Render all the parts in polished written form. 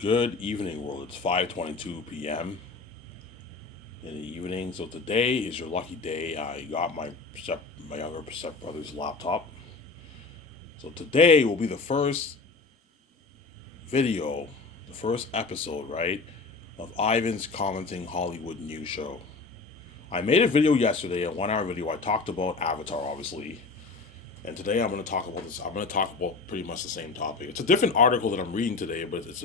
Good evening, world. It's 5:22 p.m. in the evening. So today is your lucky day. I got my younger stepbrother's laptop. So today will be the first video, the first episode, right, of Ivan's commenting Hollywood news show. I made a video yesterday, a 1 hour video. I talked about Avatar, obviously. And today I'm going to talk about this. I'm going to talk about pretty much the same topic. It's a different article that I'm reading today, but it's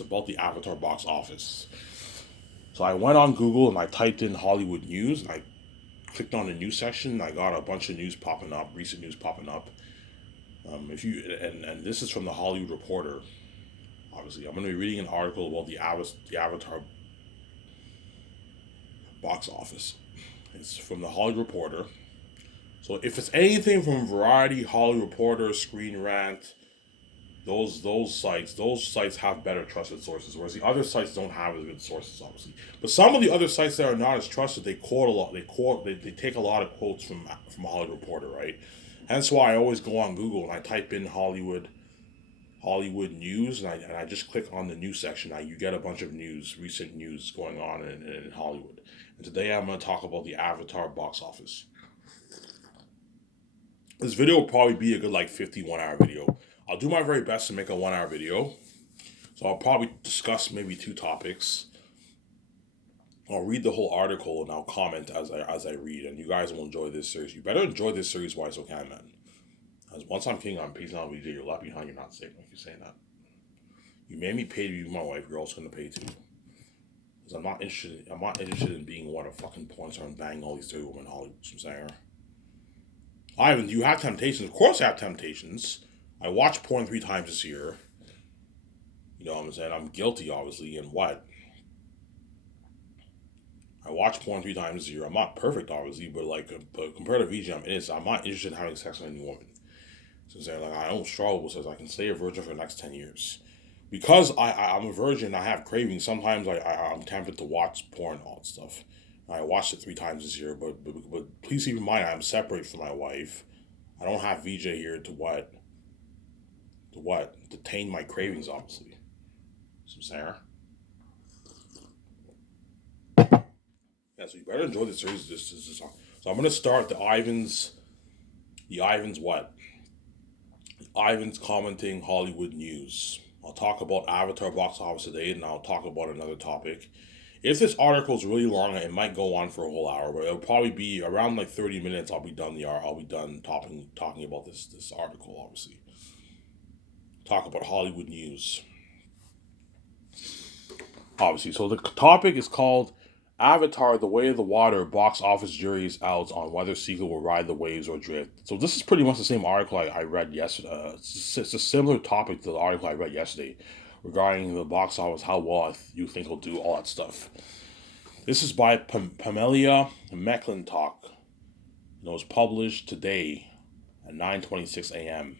about the Avatar box office. So I went on Google and I typed in Hollywood news and I clicked on the news section. And I got a bunch of news popping up, recent news popping up. If you and this is from the Hollywood Reporter. Obviously, I'm going to be reading an article about the Avatar box office. It's from the Hollywood Reporter. So if it's anything from Variety, Hollywood Reporter, Screen Rant, those sites have better trusted sources, whereas the other sites don't have as good sources, obviously. But some of the other sites that are not as trusted, they quote a lot. They take a lot of quotes from Hollywood Reporter, right? Hence why I always go on Google and I type in Hollywood news, and I just click on the news section. You get a bunch of recent news going on in Hollywood. And today I'm going to talk about the Avatar box office. This video will probably be a good like 51 hour video. I'll do my very best to make a 1 hour video. So I'll probably discuss maybe two topics. I'll read the whole article and I'll comment as I read, and you guys will enjoy this series. You better enjoy this series while it's okay, man. As once I'm king, I'm peace out VJ. You're left behind. You're not safe. Like you're saying that. You made me pay to be with my wife. You're also gonna pay too. Because I'm not interested in being what a fucking porn star and banging all these dirty women in Hollywood. I'm saying. Ivan, do you have temptations? Of course, I have temptations. I watched porn 3 times this year. You know what I'm saying? I'm guilty, obviously, and what? I watch porn 3 times this year. I'm not perfect, obviously, but compared to VJ, I'm not interested in having sex with any woman. So I'm saying, like, I don't struggle with says I can stay a virgin for the next 10 years. Because I'm a virgin, I have cravings. Sometimes I'm tempted to watch porn, all that stuff. I watched it 3 times this year, but please keep in mind, I'm separate from my wife. I don't have VJ here to what? To what? To tame my cravings, obviously. Some Sarah. Yeah, so you better enjoy the series. This song. So I'm gonna start the Ivan's what? Ivan's commenting Hollywood news. I'll talk about Avatar box office today, and I'll talk about another topic. If this article is really long, it might go on for a whole hour, but it'll probably be around like 30 minutes. I'll be done I'll be done talking about this article. Obviously, talk about Hollywood news. Obviously, so the topic is called Avatar: The Way of the Water. Box office jury is out on whether sequel will ride the waves or drift. So this is pretty much the same article I read yesterday. It's a similar topic to the article I read yesterday regarding the box office, how well you think it'll do, all that stuff. This is by Pamelia McClintock. It was published today at 9:26 a.m.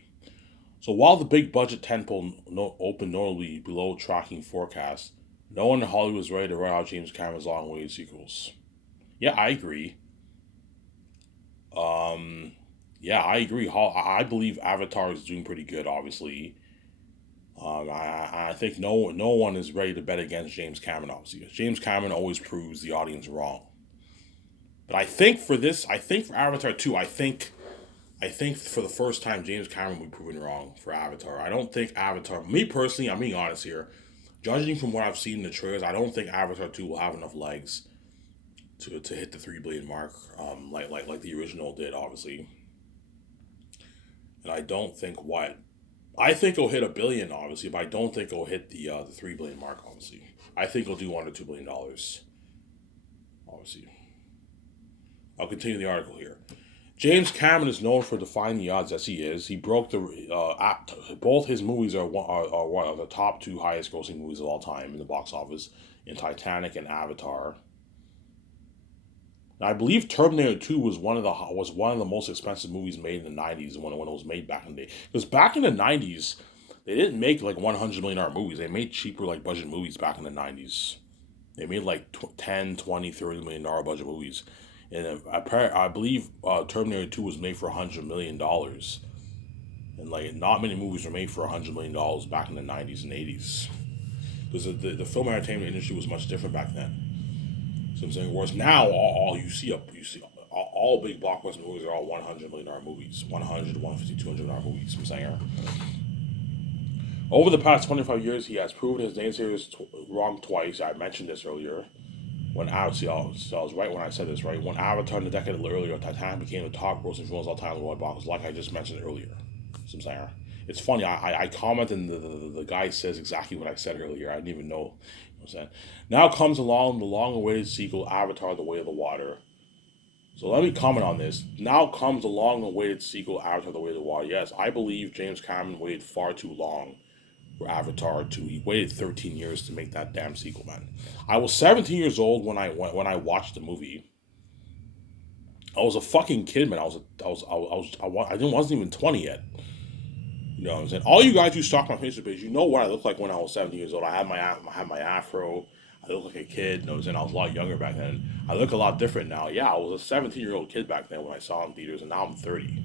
So while the big budget tentpole opened notably below tracking forecast, no one in Hollywood was ready to write out James Cameron's long-awaited sequels. Yeah, I agree. Um, yeah, I agree. I believe Avatar is doing pretty good. Obviously, I think no one is ready to bet against James Cameron. Obviously, James Cameron always proves the audience wrong. But I think for Avatar 2, I think for the first time James Cameron will be proven wrong for Avatar. I don't think Avatar. Me personally, I'm being honest here. Judging from what I've seen in the trailers, I don't think Avatar 2 will have enough legs to hit the 3 billion mark, like the original did, obviously. And I don't think what I think it'll hit 1 billion, obviously, but I don't think it'll hit the 3 billion mark, obviously. I think it'll do under $2 billion, obviously. I'll continue the article here. James Cameron is known for defying the odds as he is. He broke the both his movies are one of the top 2 highest grossing movies of all time in the box office, in Titanic and Avatar. And I believe Terminator 2 was one of the most expensive movies made in the 90s when it was made back in the day. Because back in the 90s, they didn't make like $100 million movies. They made cheaper like budget movies back in the 90s. They made like 10, 20, $30 million budget movies. And I believe Terminator 2 was made for $100 million. And like, not many movies were made for $100 million back in the '90s and '80s. Because the film entertainment industry was much different back then. So I'm saying, whereas now all you see all big blockbuster movies are all $100 million movies, 100, 150, $200 movies. I'm saying, over the past 25 years, he has proven his naysayers wrong twice. I mentioned this earlier. When I was right when I said this, right? When Avatar in a decade earlier, Titanic became the top grossing film of all time in the world box, like I just mentioned earlier. So I'm saying, it's funny. I commented, and the guy says exactly what I said earlier. I didn't even know. You know what I'm saying? Now comes along the long-awaited sequel, Avatar: The Way of the Water. So let me comment on this. Now comes the long-awaited sequel, Avatar: The Way of the Water. Yes, I believe James Cameron waited far too long for Avatar 2. He waited 13 years to make that damn sequel, man. I was 17 years old when I watched the movie. I was a fucking kid, man. I didn't wasn't even 20 yet. You know what I'm saying? All you guys who stalk my Facebook page, you know what I looked like when I was 17 years old. I had my afro. I looked like a kid. You know what I'm saying? I was a lot younger back then. I look a lot different now. Yeah, I was a 17-year-old kid back then when I saw it in theaters, and now I'm 30.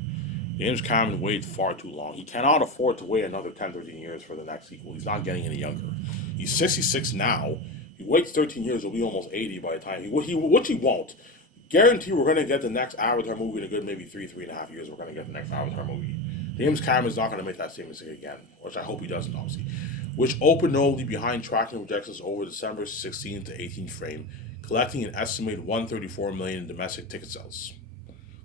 James Cameron waited far too long. He cannot afford to wait another 10, 13 years for the next sequel. He's not getting any younger. He's 66 now. He waits 13 years, he'll be almost 80 by the time which he won't. Guarantee we're going to get the next Avatar movie in a good maybe 3.5 years. We're going to get the next Avatar movie. James Cameron's not going to make that same mistake again, which I hope he doesn't, obviously. Which opened notably behind tracking projections over December 16th to 18th frame, collecting an estimated 134 million in domestic ticket sales.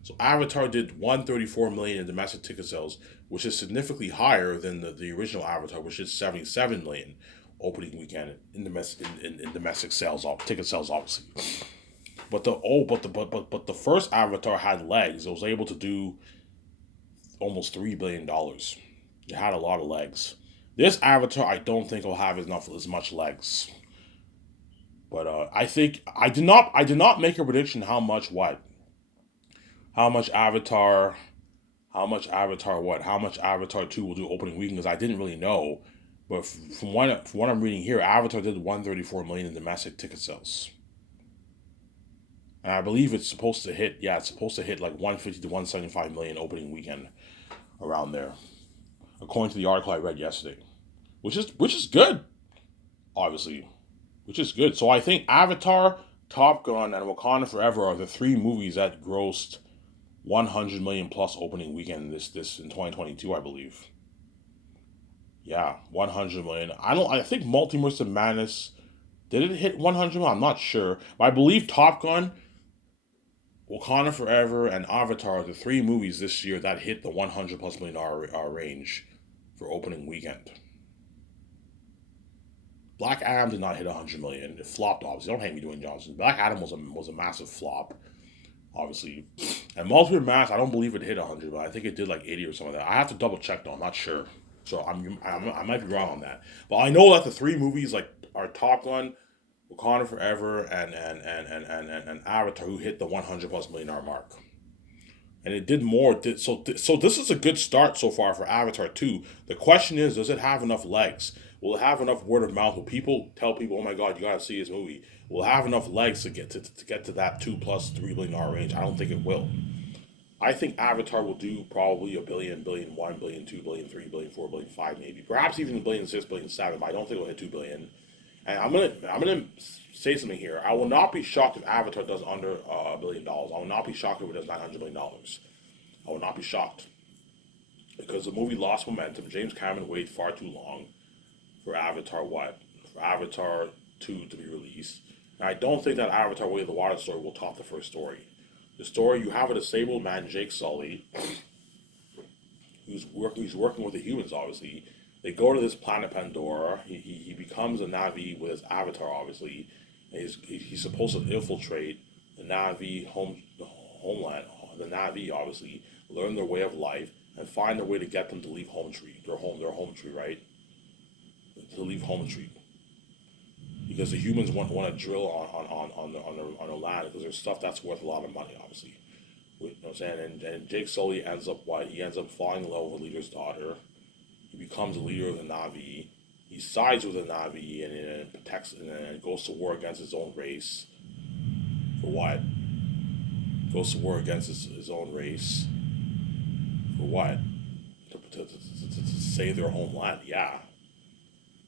So Avatar did 134 million in domestic ticket sales, which is significantly higher than the original Avatar, which is 77 million opening weekend in domestic sales, ticket sales, obviously. But the first Avatar had legs. It was able to do almost $3 billion. It had a lot of legs. This Avatar, I don't think will have as much legs. But I think I did not make a prediction how much Avatar how much Avatar 2 will do opening weekend, because I didn't really know. But from what I'm reading here, Avatar did 134 million in domestic ticket sales. And I believe it's supposed to hit, it's supposed to hit like 150 to 175 million opening weekend, around there, according to the article I read yesterday. Which is good, obviously. Which is good. So I think Avatar, Top Gun, and Wakanda Forever are the three movies that grossed 100 million plus opening weekend this in 2022, I believe. Yeah, 100 million. I think Multiverse of Madness, did it hit 100 million? I'm not sure. But I believe Top Gun, Wakanda Forever, and Avatar are the three movies this year that hit the 100 plus million dollar range for opening weekend. Black Adam did not hit 100 million. It flopped, obviously. Don't hate me, Dwayne Johnson. Black Adam was a massive flop, obviously. And Multiple Mass, I don't believe it hit 100, but I think it did like 80 or something like that. I have to double check though. I'm not sure. So I might be wrong on that. But I know that the three movies like are Top Gun, Wakanda Forever, and Avatar, who hit the 100 plus million dollar mark. And it did more. So this is a good start so far for Avatar 2. The question is, does it have enough legs? Will it have enough word of mouth? Will people tell people, oh my God, you gotta see this movie? Will it have enough legs to get to that 2 plus $3 billion range? I don't think it will. I think Avatar will do probably a billion, billion one, billion two, billion three, billion four, billion five, maybe, perhaps even billion six, billion seven. But I don't think it'll hit 2 billion. And I'm gonna say something here. I will not be shocked if Avatar does under $1 billion. I will not be shocked if it does $900 million. I will not be shocked, because the movie lost momentum. James Cameron waited far too long for Avatar what? For Avatar 2 to be released. And I don't think that Avatar Way of the Water story will top the first story. The story, you have a disabled man, Jake Sully, who's working with the humans, obviously. They go to this planet Pandora. He becomes a Na'vi with his avatar, obviously. And he's supposed to infiltrate the Na'vi homeland, the Na'vi, obviously, learn their way of life, and find a way to get them to leave home tree, their home tree, right? To leave home tree, because the humans want to drill on the land, because there's stuff that's worth a lot of money, obviously. You know what I'm saying? And Jake Sully ends up what? He ends up falling in love with the leader's daughter. He becomes the leader of the Na'vi. He sides with the Na'vi and protects and goes to war against his own race. For what? Goes to war against his own race. For what? to save their homeland. Yeah.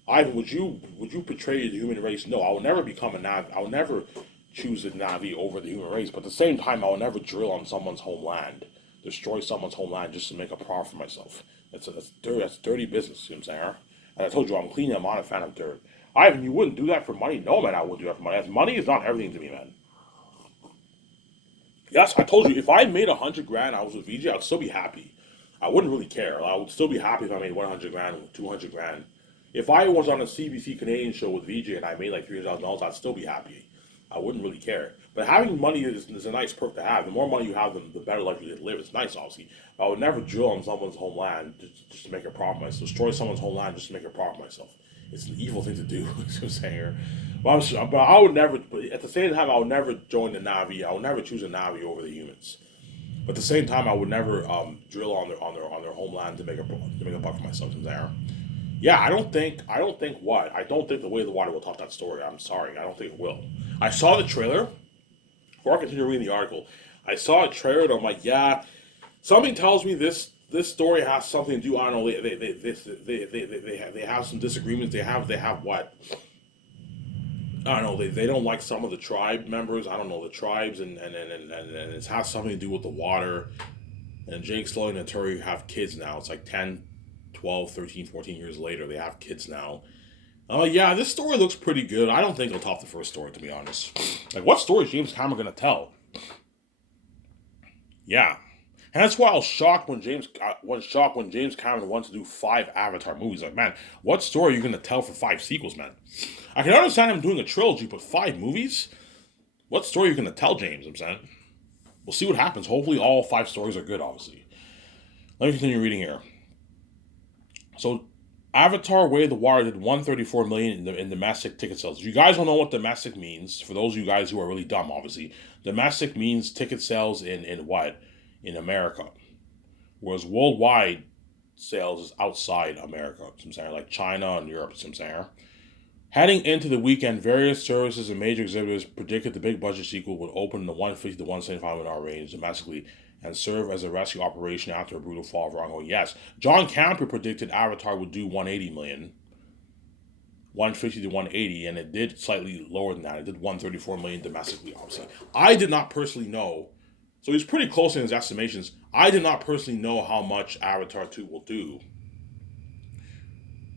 Ivan, would you portray the human race? No, I will never become a Navi. I will never choose a Navi over the human race. But at the same time, I will never drill on someone's homeland, destroy someone's homeland just to make a profit for myself. That's dirty business. You know what I'm saying? And I told you I'm clean. I'm not a fan of dirt. Ivan, you wouldn't do that for money? No, man, I wouldn't do that for money. Money is not everything to me, man. Yes, I told you if I made 100 grand, I was with VJ, I'd still be happy. I wouldn't really care. I would still be happy if I made 100 grand, 200 grand. If I was on a CBC Canadian show with VJ and I made like $300,000, I'd still be happy. I wouldn't really care. But having money is a nice perk to have. The more money you have, the better life you live. It's nice, obviously. But I would never drill on someone's homeland just to make a profit myself. Destroy someone's homeland just to make a profit myself. It's an evil thing to do. What I'm saying here. But I would never. But at the same time, I would never join the Navi. I would never choose a Navi over the humans. But at the same time, I would never drill on their homeland to make a buck for myself. There. Yeah, I don't think the way of the water will top that story. I'm sorry, I don't think it will. I saw the trailer. Before I continue reading the article, I saw a trailer and I'm like, yeah, something tells me this story has something to do. I don't know. They have some disagreements. They have what? I don't know. They don't like some of the tribe members. I don't know the tribes and it has something to do with the water. And Jake Sully and Turi have kids now. It's like 10, 12, 13, 14 years later. They have kids now. Yeah, this story looks pretty good. I don't think it'll top the first story, to be honest. Like, what story is James Cameron gonna tell? Yeah, and that's why I was shocked when James Cameron wants to do 5 Avatar movies. Like, man, what story are you gonna tell for 5 sequels, man? I can understand him doing a trilogy, but 5 movies? What story are you gonna tell, James? I'm saying. We'll see what happens. Hopefully, all 5 stories are good. Obviously. Let me continue reading here. So, Avatar: Way of the Water did 134 million in domestic ticket sales. If you guys don't know what domestic means, for those of you guys who are really dumb, obviously, domestic means ticket sales in what? In America. Whereas worldwide sales is outside America. You know what I'm saying, like China and Europe. You know what I'm saying. Heading into the weekend, various services and major exhibitors predicted the big budget sequel would open in the 150 to 175 million dollar range domestically and serve as a rescue operation after a brutal fall of wrongdoing. Yes, John Camper predicted Avatar would do 180 million, 150 to 180, and it did slightly lower than that. It did 134 million domestically, obviously. I did not personally know, so he's pretty close in his estimations. I did not personally know how much Avatar 2 will do.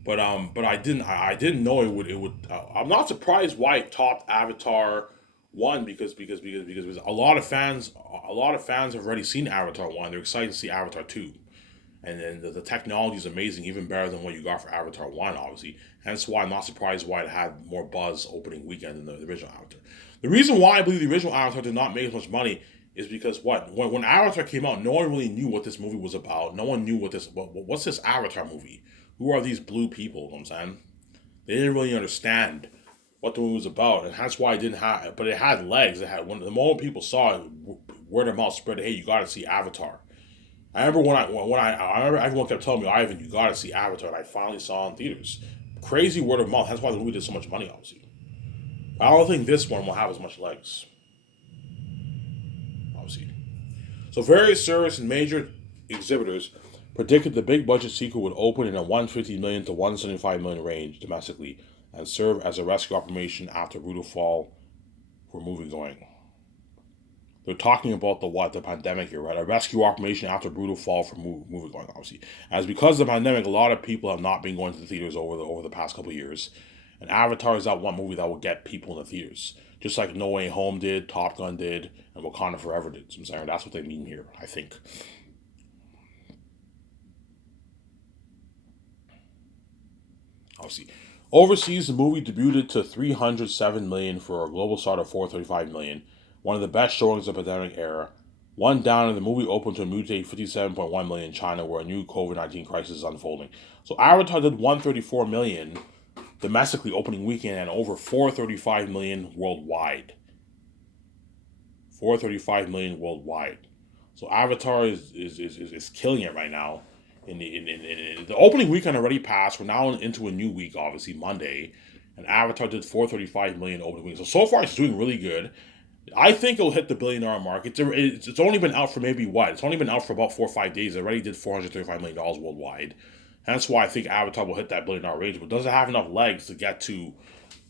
But I didn't know it would. I'm not surprised why it topped Avatar 1 because a lot of fans have already seen Avatar 1. They're excited to see Avatar 2, and then the technology is amazing, even better than what you got for Avatar 1, obviously. Hence why I'm not surprised why it had more buzz opening weekend than the original Avatar. The reason why I believe the original Avatar did not make as much money is because when Avatar came out, no one really knew what this movie was about. No one knew what's this Avatar movie. Who are these blue people? You know what I'm saying? They didn't really understand what the movie was about, and that's why it didn't have. But it had legs. It had when the moment people saw it, word of mouth spread. Hey, you got to see Avatar. I remember I remember everyone kept telling me, Ivan, you got to see Avatar. And I finally saw it in theaters. Crazy word of mouth. That's why the movie did so much money, obviously. I don't think this one will have as much legs, obviously. So various service and major exhibitors predicted the big budget sequel would open in a 150 million to 175 million range domestically and serve as a rescue operation after brutal fall for movie going. They're talking about the pandemic here, right? A rescue operation after brutal fall for movie going, obviously. As because of the pandemic, a lot of people have not been going to the theaters over the past couple of years. And Avatar is that one movie that will get people in the theaters. Just like No Way Home did, Top Gun did, and Wakanda Forever did. So I'm saying that's what they mean here, I think. Obviously. Overseas, the movie debuted to 307 million for a global start of 435 million, one of the best showings of the pandemic era. One down, and the movie opened to a mutate 57.1 million in China, where a new COVID-19 crisis is unfolding. So Avatar did 134 million domestically opening weekend and over 435 million worldwide. 435 million worldwide. So Avatar is killing it right now. In the opening weekend already passed. We're now into a new week, obviously Monday, and Avatar did 435 million opening week. So far, it's doing really good. I think it'll hit the billion-dollar mark. It's only been out for maybe what? It's only been out for about 4 or 5 days. It already did $435 million worldwide. That's why I think Avatar will hit that billion-dollar range. But does it have enough legs to get to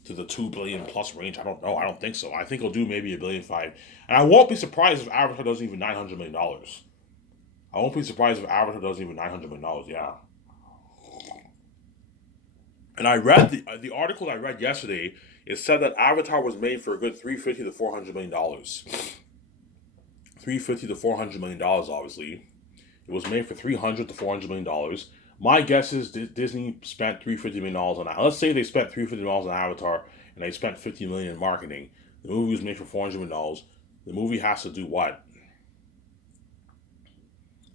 the 2 billion plus range? I don't know. I don't think so. I think it'll do maybe $1.5 billion, and I won't be surprised if Avatar doesn't even $900 million. I won't be surprised if Avatar doesn't even $900 million. Yeah. And I read the article I read yesterday. It said that Avatar was made for a good 350 to $400 million. 350 to $400 million. Obviously, it was made for 300 to $400 million. My guess is Disney spent $350 million on that. Let's say they spent $350 on Avatar and they spent $50 million in marketing. The movie was made for $400 million. The movie has to do what?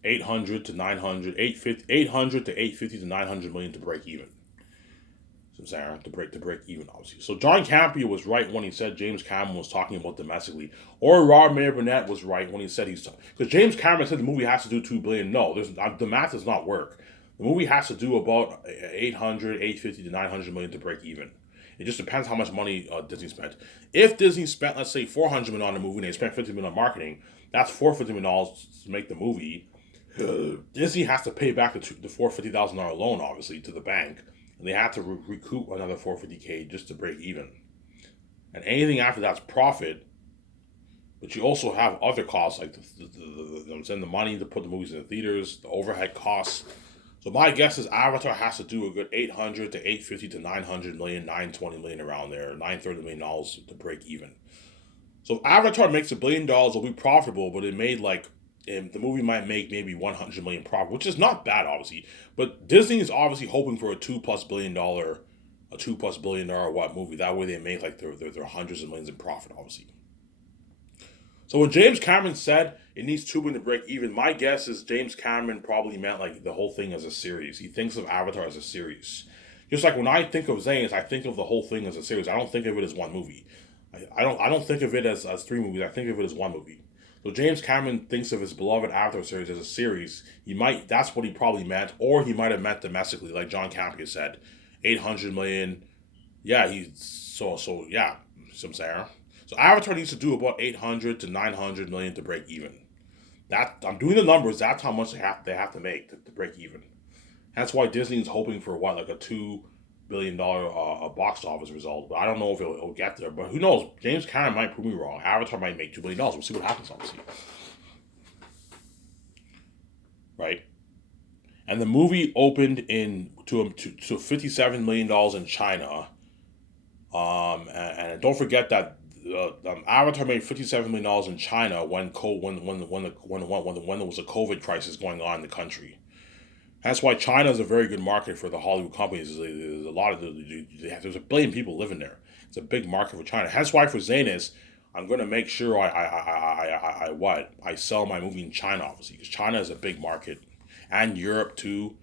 800 to 900, 800 to 850 to 900 million to break even. So I'm saying to break even, obviously. So John Campea was right when he said James Cameron was talking about domestically, or Rob Mayer Burnett was right when he said because James Cameron said the movie has to do 2 billion. No, the math does not work. The movie has to do about 800, 850 to 900 million to break even. It just depends how much money Disney spent. If Disney spent, let's say, 400 million on the movie and they spent 50 million on marketing, that's $450 to make the movie. Disney has to pay back the $450,000 loan, obviously, to the bank, and they have to recoup another 450K just to break even. And anything after that's profit. But you also have other costs like the money to put the movies in the theaters, the overhead costs. So my guess is Avatar has to do a good 800 to 850 to 900 million, 920 million around there, $930 million to break even. So if Avatar makes $1 billion, it'll be profitable, but it made like the movie might make maybe 100 million profit, which is not bad, obviously. But Disney is obviously hoping for a $2+ billion what movie. That way they make like their hundreds of millions in profit, obviously. So when James Cameron said it needs 2 billion to break even, my guess is James Cameron probably meant like the whole thing as a series. He thinks of Avatar as a series. Just like when I think of Zanes, I think of the whole thing as a series. I don't think of it as one movie. I don't think of it as three movies. I think of it as one movie. So James Cameron thinks of his beloved Avatar series as a series. That's what he probably meant, or he might have meant domestically, like John Campea said, 800 million. Yeah, yeah. Some saying. So Avatar needs to do about 800 to 900 million to break even. That I'm doing the numbers. That's how much they have to make to break even. That's why Disney's hoping for what, like a $2 billion box office result. But I don't know if it'll get there. But who knows? James Cameron might prove me wrong. Avatar might make $2 billion. We'll see what happens. Obviously, right? And the movie opened to $57 million in China. And don't forget that Avatar made $57 million in China when there was a COVID crisis going on in the country. That's why China is a very good market for the Hollywood companies. There's a lot of there's a billion people living there. It's a big market for China. That's why for Zanus, I'm going to make sure I sell my movie in China, obviously, because China is a big market, and Europe too.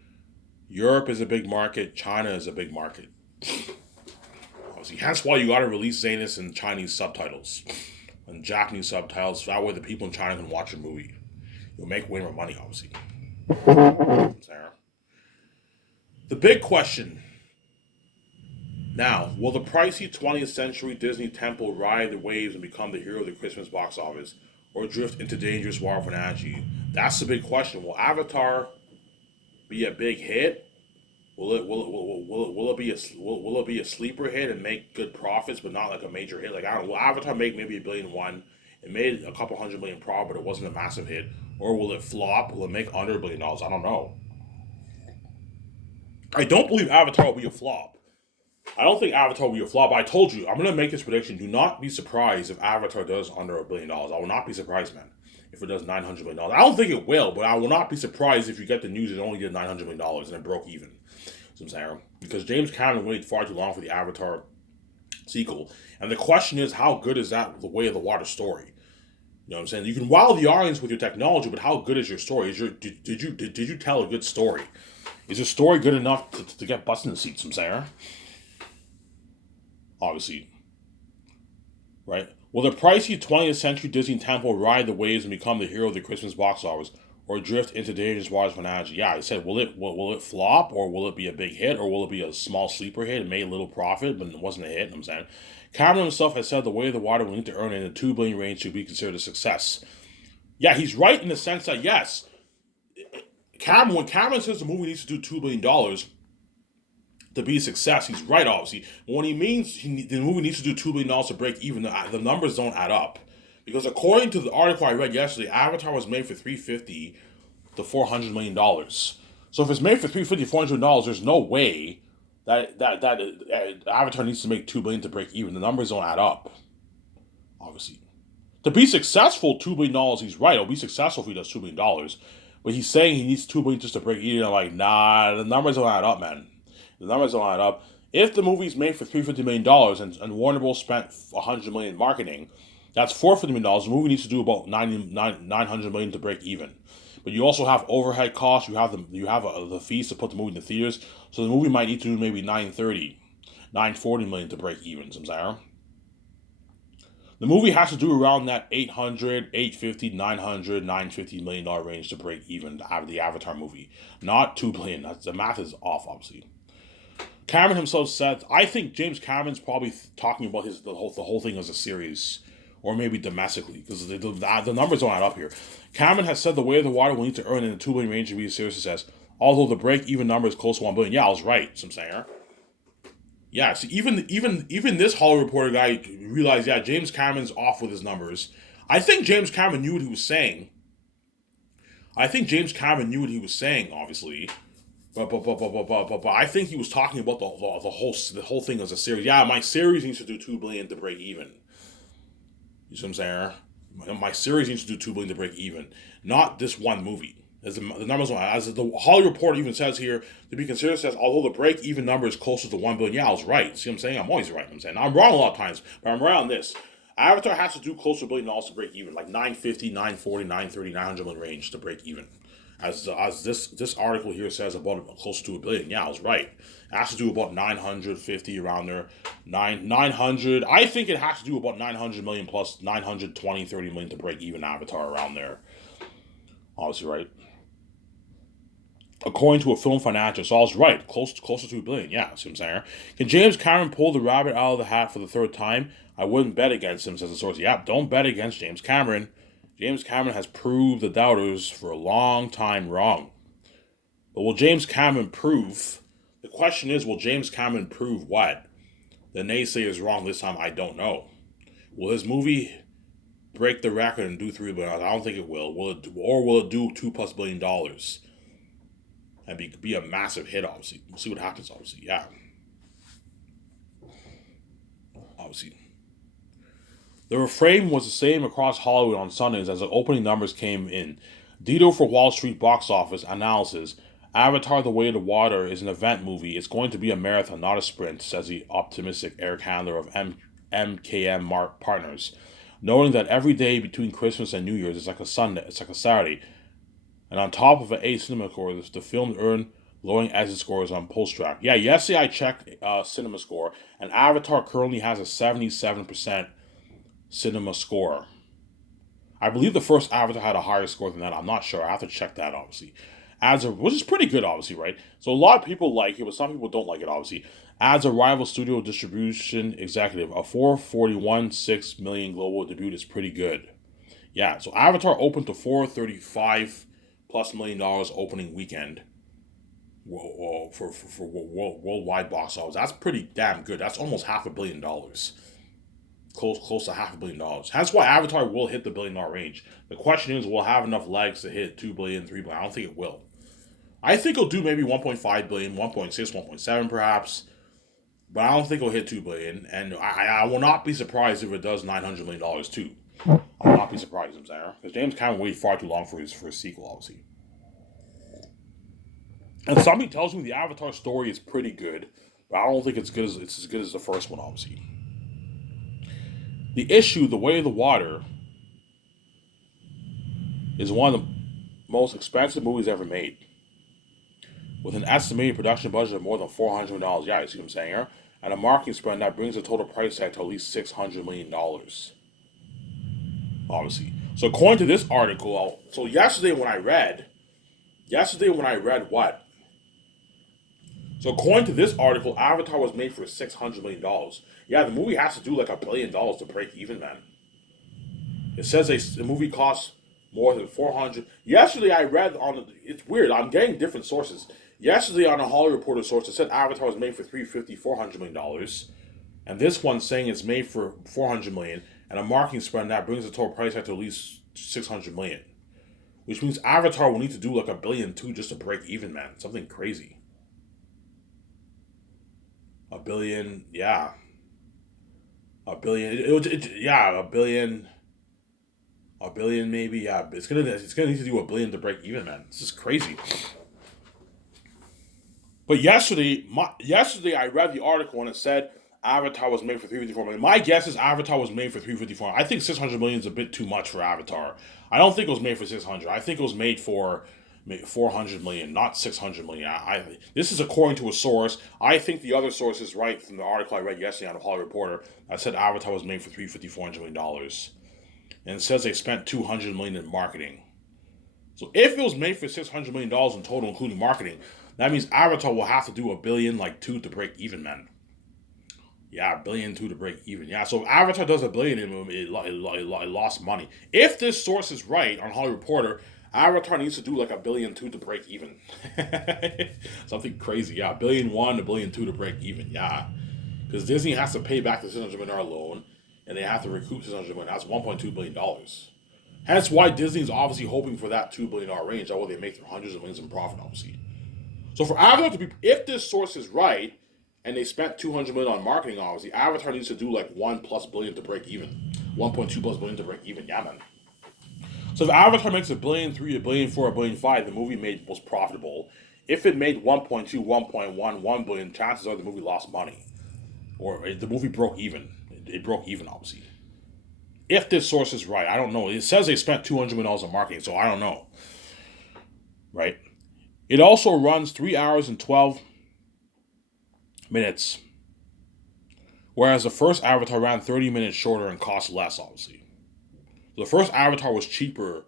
Europe is a big market. China is a big market. Obviously, that's why you got to release Zanus in Chinese subtitles and Japanese subtitles. So that way, the people in China can watch your movie. You'll make way more money, obviously. Sarah. The big question now, will the pricey 20th century Disney temple ride the waves and become the hero of the Christmas box office, or drift into dangerous water financially? That's the big question. Will Avatar be a big hit? Will it be a sleeper hit and make good profits, but not like a major hit? Like I don't. Will Avatar make maybe $1 billion? It made a couple hundred million profit, but it wasn't a massive hit. Or will it flop? Will it make under $1 billion? I don't know. I don't believe Avatar will be a flop. I don't think Avatar will be a flop. I told you, I'm going to make this prediction. Do not be surprised if Avatar does under $1 billion. I will not be surprised, man, if it does $900 million. I don't think it will, but I will not be surprised if you get the news it only did $900 million and it broke even. So I'm saying, because James Cameron waited far too long for the Avatar sequel. And the question is, how good is that The Way of the Water story? You know what I'm saying? You can wow the audience with your technology, but how good is your story? Did you tell a good story? Is your story good enough to get butts in the seats? I'm saying, obviously, right? Will the pricey 20th century Disney temple ride the waves and become the hero of the Christmas box office, or drift into dangerous waters financially. Yeah, I said, will it flop, or will it be a big hit, or will it be a small sleeper hit? It made a little profit, but it wasn't a hit. I'm saying Cameron himself has said the way of the water will need to earn in the $2 billion range to be considered a success. Yeah, he's right in the sense that yes, when Cameron says the movie needs to do $2 billion to be a success, he's right. Obviously, when he means the movie needs to do $2 billion to break even, the numbers don't add up. Because according to the article I read yesterday, Avatar was made for $350 to $400 million. So if it's made for $350 $400, there's no way that Avatar needs to make $2 billion to break even. The numbers don't add up. Obviously, to be successful, $2 billion. He's right. It'll be successful if he does $2 billion. But he's saying he needs $2 billion just to break even. I'm like, nah, the numbers don't add up, man. The numbers don't add up. If the movie's made for $350 million and Warner Bros. Spent $100 million in marketing, that's $450 million. The movie needs to do about $900 million to break even. But you also have overhead costs. You have the fees to put the movie in the theaters. So the movie might need to do maybe $940 million to break even. Something. The movie has to do around that $800, $850, $900, $950 million range to break even to have the Avatar movie, not $2 billion. The math is off, obviously. Cameron himself said, I think James Cameron's probably talking about the whole thing as a series, or maybe domestically, because the numbers don't add up here. Cameron has said the way of the water will need to earn in the $2 billion range to be a series success, although the break-even number is close to $1 billion. Yeah, I was right, some saying. Yeah, so even this Hollywood Reporter guy realized, yeah, James Cameron's off with his numbers. I think James Cameron knew what he was saying. Obviously. But I think he was talking about the whole thing as a series. Yeah, my series needs to do $2 billion to break even. You see what I'm saying? My series needs to do $2 billion to break even, not this one movie. As the numbers, as the Hollywood Reporter even says here, to be considered, says although the break even number is closer to $1 billion. Yeah, I was right. See what I'm saying? I'm always right. I'm saying I'm wrong a lot of times, but I'm right on this. Avatar has to do close to $1 billion to break even, like 950, 940, 930, 900 million range to break even. As this article here says, about close to $1 billion. Yeah, I was right. It has to do about 950 around there, 900. I think it has to do about 900 million plus 920, 30 million to break even Avatar around there. Obviously, right. According to a film financial, so I was right, closer to $1 billion. Yeah, see what I'm saying? Can James Cameron pull the rabbit out of the hat for the third time? I wouldn't bet against him, says the source. Yeah, don't bet against James Cameron. James Cameron has proved the doubters for a long time wrong. But will James Cameron prove? The question is, will James Cameron prove what? The naysayers wrong this time, I don't know. Will his movie break the record and do $3 billion? I don't think it will. Will it do $2+ billion? And be a massive hit, obviously. We'll see what happens, obviously. Yeah. Obviously. The refrain was the same across Hollywood on Sundays as the opening numbers came in. Dito for Wall Street box office analysis. Avatar The Way of the Water is an event movie. It's going to be a marathon, not a sprint, says the optimistic Eric Handler of MKM Partners. Noting that every day between Christmas and New Year's is like a Sunday, it's like a Saturday. And on top of an A cinema score, the film earned glowing exit scores on PulseTrack. Yeah, yesterday I checked cinema score, and Avatar currently has a 77% cinema score. I believe the first Avatar had a higher score than that. I'm not sure. I have to check that, obviously. Which is pretty good, obviously, right? So a lot of people like it, but some people don't like it, obviously. As a rival studio distribution executive, a 441.6 million global debut is pretty good. Yeah, so Avatar opened to $435+ million opening weekend for worldwide box office. That's pretty damn good. That's almost $500 million. Close to $500 million. That's why Avatar will hit the $1 billion range. The question is, will it have enough legs to hit $2 billion, $3 billion? I don't think it will. I think it'll do maybe 1.5 billion, 1.6, 1.7 perhaps, but I don't think it'll hit $2 billion. And I will not be surprised if it does $900 million too. I will not be surprised, I'm saying, because James Cameron waited far too long for his sequel, obviously. And somebody tells me the Avatar story is pretty good, but I don't think it's as good as the first one, obviously. The issue, The Way of the Water, is one of the most expensive movies ever made, with an estimated production budget of more than $400 million. Yeah, you see what I'm saying here? And a marketing spend that brings the total price tag to at least $600 million. Obviously. So according to this article, so yesterday when I read what? So according to this article, Avatar was made for $600 million. Yeah, the movie has to do like $1 billion to break even, man. It says the movie costs more than 400. Yesterday I read on it's weird. I'm getting different sources. Yesterday on a Hollywood Reporter source, it said Avatar was made for 350, $400 million, and this one's saying it's made for 400 million, and a marketing spend that brings the total price out to at least 600 million, which means Avatar will need to do like $1.2 billion just to break even, man. Something crazy. A billion, yeah, a billion. Yeah, a billion maybe. Yeah, it's gonna need to do $1 billion to break even, man. This is crazy. But yesterday I read the article and it said Avatar was made for 354 million. My guess is Avatar was made for 354. I think 600 million is a bit too much for Avatar. I don't think it was made for 600. I think it was made for 400 million, not 600 million. This is according to a source. I think the other source is right from the article I read yesterday on the Hollywood Reporter. I said Avatar was made for 350 $400 million, and it says they spent 200 million in marketing. So if it was made for $600 million in total, including marketing, that means Avatar will have to do $1 billion like two to break even, man. Yeah, $1 billion two to break even. Yeah, so if Avatar does $1 billion in movie, it lost money. If this source is right on Hollywood Reporter, Avatar needs to do like $1 billion two to break even. Something crazy. Yeah, $1.1 billion, $1.2 billion to break even. Yeah, because Disney has to pay back the $600 million loan, and they have to recoup $600 million. That's $1.2 billion. Hence why Disney's obviously hoping for that $2 billion range. That way they make their hundreds of millions in profit, obviously. So for Avatar to be, if this source is right, and they spent 200 million on marketing, obviously, Avatar needs to do like $1+ billion to break even, 1.2+ billion to break even. Yeah, man. So if Avatar makes $1.3 billion, $1.4 billion, $1.5 billion, the movie was profitable. If it made 1.2, 1.1, 1 billion, chances are the movie lost money, or the movie broke even. It broke even, obviously. If this source is right, I don't know. It says they spent $200 million on marketing, so I don't know, right? It also runs 3 hours and 12 minutes, whereas the first Avatar ran 30 minutes shorter and cost less, obviously. The first Avatar was cheaper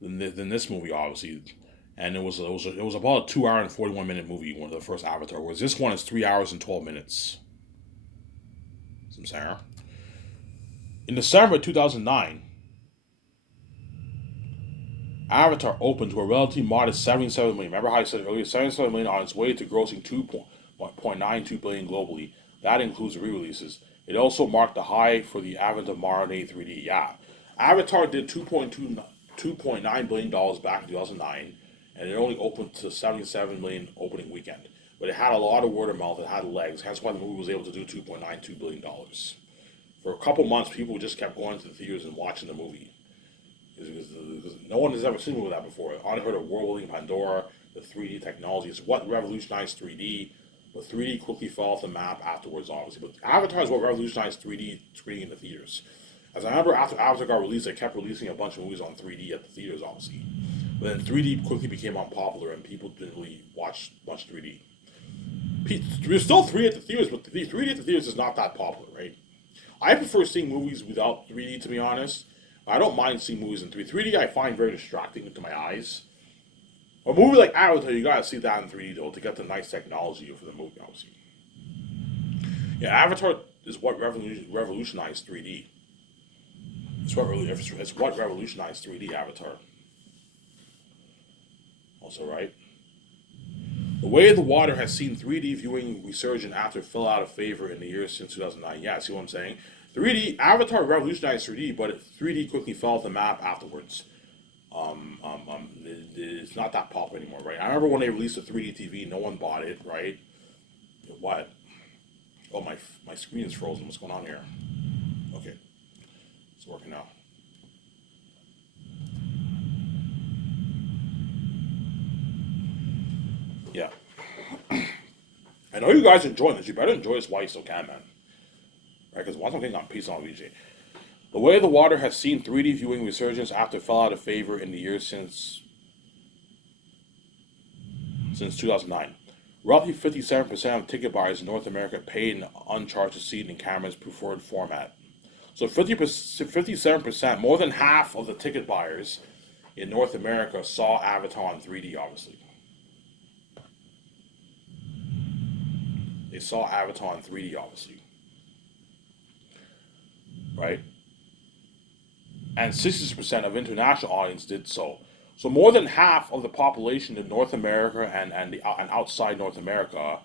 than this movie, obviously, and it was about a 2 hour and 41 minute movie. One of the first Avatar, whereas this one is 3 hours and 12 minutes. Some Sarah. In December 2009, Avatar opened to a relatively modest 77 million. Remember how I said earlier, 77 million on its way to grossing 2.92 billion globally. That includes re-releases. It also marked the high for the advent of modern day 3D. Yeah, Avatar did $2.9 billion back in 2009, and it only opened to 77 million opening weekend. But it had a lot of word of mouth. It had legs. Hence why the movie was able to do $2.92 billion. For a couple months, people just kept going to the theaters and watching the movie. Because no one has ever seen a movie like that before. Unheard of world building Pandora, the 3D technology. It's what revolutionized 3D, but 3D quickly fell off the map afterwards, obviously. But Avatar is what revolutionized 3D screening in the theaters. As I remember, after Avatar got released, they kept releasing a bunch of movies on 3D at the theaters, obviously. But then 3D quickly became unpopular, and people didn't really watch much 3D. There's still 3D at the theaters, but 3D at the theaters is not that popular, right? I prefer seeing movies without 3D, to be honest. I don't mind seeing movies in 3D. 3D I find very distracting to my eyes. A movie like Avatar, you gotta see that in 3D though to get the nice technology for the movie, obviously. Yeah, Avatar is what revolutionized 3D. It's what revolutionized 3D. Avatar. Also, right? The Way of the Water has seen 3D viewing resurgent after it fell out of favor in the years since 2009. Yeah, see what I'm saying? 3D Avatar revolutionized 3D, but 3D quickly fell off the map afterwards. It's not that popular anymore, right? I remember when they released the 3D TV, no one bought it, right? What? Oh, my screen is frozen. What's going on here? Okay, it's working now. Yeah, I know you guys are enjoying this. You better enjoy this while you still can, man. Right? Because once I'm getting on peace on VJ. The Way of the Water has seen 3D viewing resurgence after it fell out of favor in the years since 2009. Roughly 57% of ticket buyers in North America paid an uncharged seat in Camera's preferred format. So 57%, more than half of the ticket buyers in North America saw Avatar in 3D, obviously. They saw Avatar in 3D, obviously. Right? And 60% of international audience did so. So more than half of the population in North America and outside North America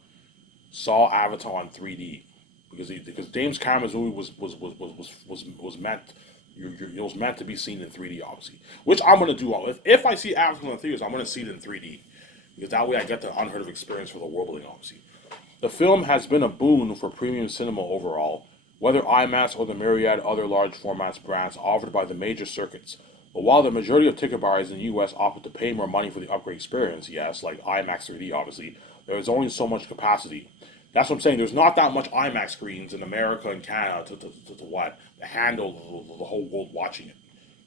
saw Avatar in 3D because James Cameron's movie was meant it was meant to be seen in 3D, obviously. Which I'm gonna do. If I see Avatar in the theaters, I'm gonna see it in 3D because that way I get the unheard of experience for the world building, obviously. The film has been a boon for premium cinema overall, whether IMAX or the myriad other large formats brands offered by the major circuits. But while the majority of ticket buyers in the US opted to pay more money for the upgrade experience, yes, like IMAX 3D obviously, there is only so much capacity. That's what I'm saying. There's not that much IMAX screens in America and Canada to handle the whole world watching it.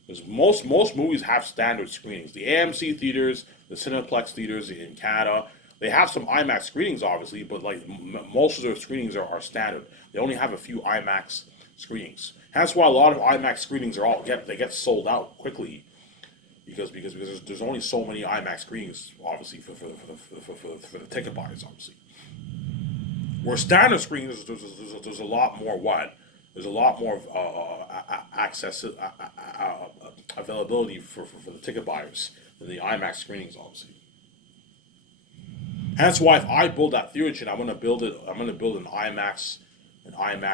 Because most movies have standard screenings. The AMC theaters, the Cineplex theaters in Canada, they have some IMAX screenings, obviously, but like most of their screenings are standard. They only have a few IMAX screenings. That's why a lot of IMAX screenings they get sold out quickly because there's only so many IMAX screenings, obviously, for the ticket buyers, obviously. Where standard screens, there's a lot more There's a lot more access availability for the ticket buyers than the IMAX screenings, obviously. Hence why if I build that theater chain, I'm gonna build it. I'm gonna build an IMAX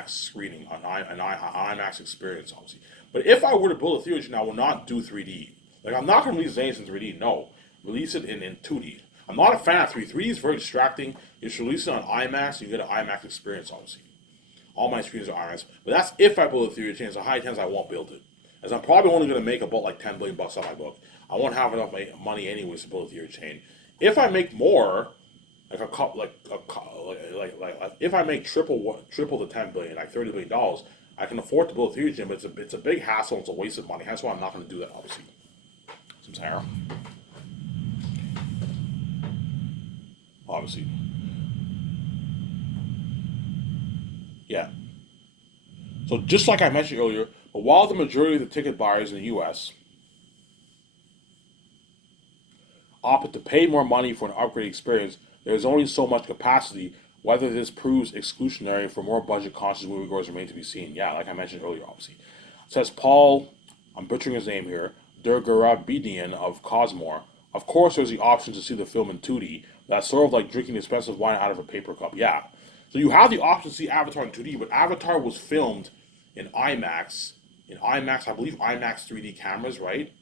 screening, an IMAX experience, obviously. But if I were to build a theater chain, I will not do 3D. Like I'm not gonna release Zanes in 3D. No, release it in 2D. I'm not a fan of 3D. 3D is very distracting. You should release it on IMAX. You get an IMAX experience, obviously. All my screens are IMAX. But that's if I build a theater chain. There's a high chance I won't build it, as I'm probably only gonna make about like $10 billion on my book. I won't have enough money anyways to build a theater chain. If I make more, if I make triple the 10 billion, like $30 billion, I can afford to build a theater chain. But it's a big hassle. And it's a waste of money. That's why I'm not going to do that. Obviously, some Sarah. Obviously, yeah. So just like I mentioned earlier, but while the majority of the ticket buyers in the U.S. opted to pay more money for an upgrade experience, there is only so much capacity. Whether this proves exclusionary for more budget-conscious moviegoers remains to be seen. Yeah, like I mentioned earlier, obviously. Says Paul, I'm butchering his name here, Durgarabedian of Cosmore. Of course, there's the option to see the film in 2D. That's sort of like drinking expensive wine out of a paper cup. Yeah. So you have the option to see Avatar in 2D, but Avatar was filmed in IMAX. I believe IMAX 3D cameras, right?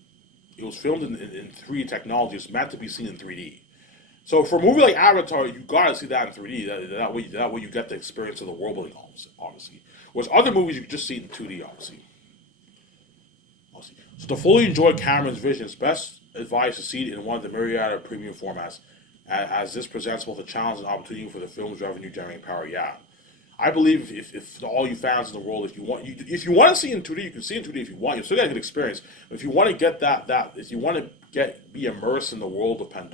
It was filmed in 3D technology. It's meant to be seen in 3D. So for a movie like Avatar, you gotta see that in 3D. That way you get the experience of the world building, obviously. Whereas other movies you can just see it in 2D, obviously. So to fully enjoy Cameron's vision, it's best advised to see it in one of the myriad of premium formats, as this presents both a challenge and opportunity for the film's revenue generating power. Yeah, I believe if all you fans in the world, if you want to see it in 2D, you can see it in 2D if you want. You still get a good experience. But if you want to get if you want to be immersed in the world of Pandora.